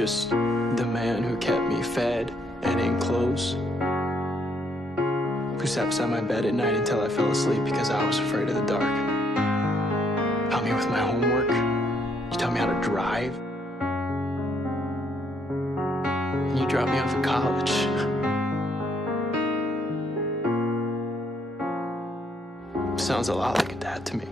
just the man who kept me fed and in clothes, who sat beside my bed at night until I fell asleep because I was afraid of the dark. Helped me with my homework. You taught me how to drive. And you dropped me off at college. Sounds a lot like a dad to me.